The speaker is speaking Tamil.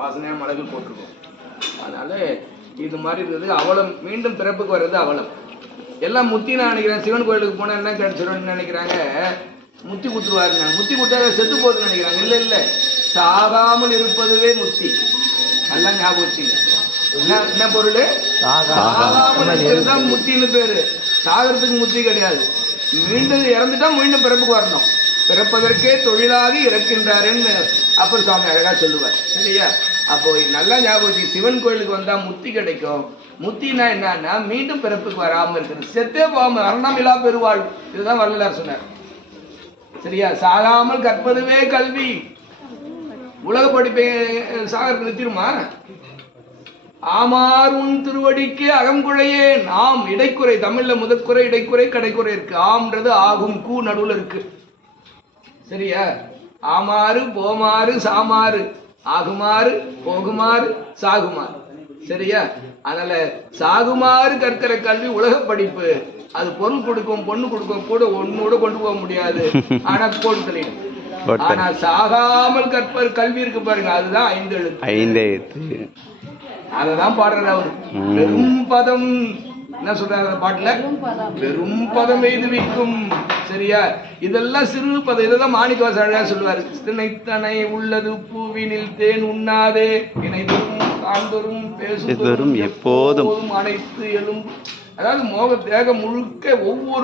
வாசனையா மிளகு போட்டிருக்கோம். அதனால இது மாதிரி இருக்குது. அவலம் மீண்டும் பிறப்புக்கு வர்றது அவலம். எல்லாம் முத்தி நான் நினைக்கிறேன். சிவன் கோயிலுக்கு போனா என்ன கிடைச்சிடும் நினைக்கிறாங்க, முத்தி குத்துருவாருங்க. முத்தி குத்தா செத்து போகுதுன்னு நினைக்கிறாங்க. இல்ல இல்ல, சாகாமல் இருப்பதுவே முத்தி. நல்லா ஞாபகம் வச்சுங்க. என்ன பொருள்? சாகாமல் இருக்கிறதுதான் முத்தின்னு பேரு. சாகிறதுக்கு முத்தி கிடையாது. மீண்டும் இறந்துட்டா மீண்டும் பிறப்புக்கு வரணும். பிறப்பதற்கே தொழிலாக இறக்கின்றாருன்னு அப்பர் சுவாமி அழகா சொல்லுவார். சரியா? அப்போ நல்லா ஞாபகம், சிவன் கோயிலுக்கு வந்தா முத்தி கிடைக்கும். முத்தினா என்னன்னா மீண்டும் பிறப்புக்கு வராம இருக்கிறது, செத்தே போகாம மரணம் இல்லா பெருவாழ். இதுதான் வள்ளலார் சொன்னார். சரியா? சாகாமல் கற்பதுவே கல்வி. உலக படிப்பை சாகருக்கு நிறுத்திடுமா? ஆமார் உன் திருவடிக்கு அகங்குழையே நாம். இடைக்குறை தமிழ்ல முதற்குறை இடைக்குறை கடைக்குறை இருக்கு. ஆம்ன்றது ஆகும், கூ நடுவுல இருக்கு. சரியா? ஆமாறு போமாறு சாமாறு, ஆகுமாறு போகுமாறு சாகுமாறு. சரியா? அதனால சாகுமாறு கற்கிற கல்வி உலக படிப்பு. அது பொருள் கொடுக்கும், பொண்ணு கொடுக்கும், கூட ஒன்னோட கொண்டு போக முடியாது. ஆனா போட்டு தெரியும். ஆனா சாகாமல் கற்பர் கல்வி இருக்கு பாருங்க, அதுதான் 5 எழுத்து. அததான் பாடுறாரு அவரு. பெரும் பதம் என்ன சொல்றாரு அந்த பாட்டுல? பெரும் பதம் எய்துவிக்கும். சரியா? இதெல்லாம் சிறு பதம். இதெல்லாம் மாணிக்கவாசகர் சொல்லுவாரு. திணைத்தனை உள்ளது பூவினில் தேன் உண்ணாதே, இணைதரும் காண்தரும் பேசும் எப்போதும் அனைத்து எலும்பு. அதாவது மோக தேகம் முழுக்க ஒவ்வொரு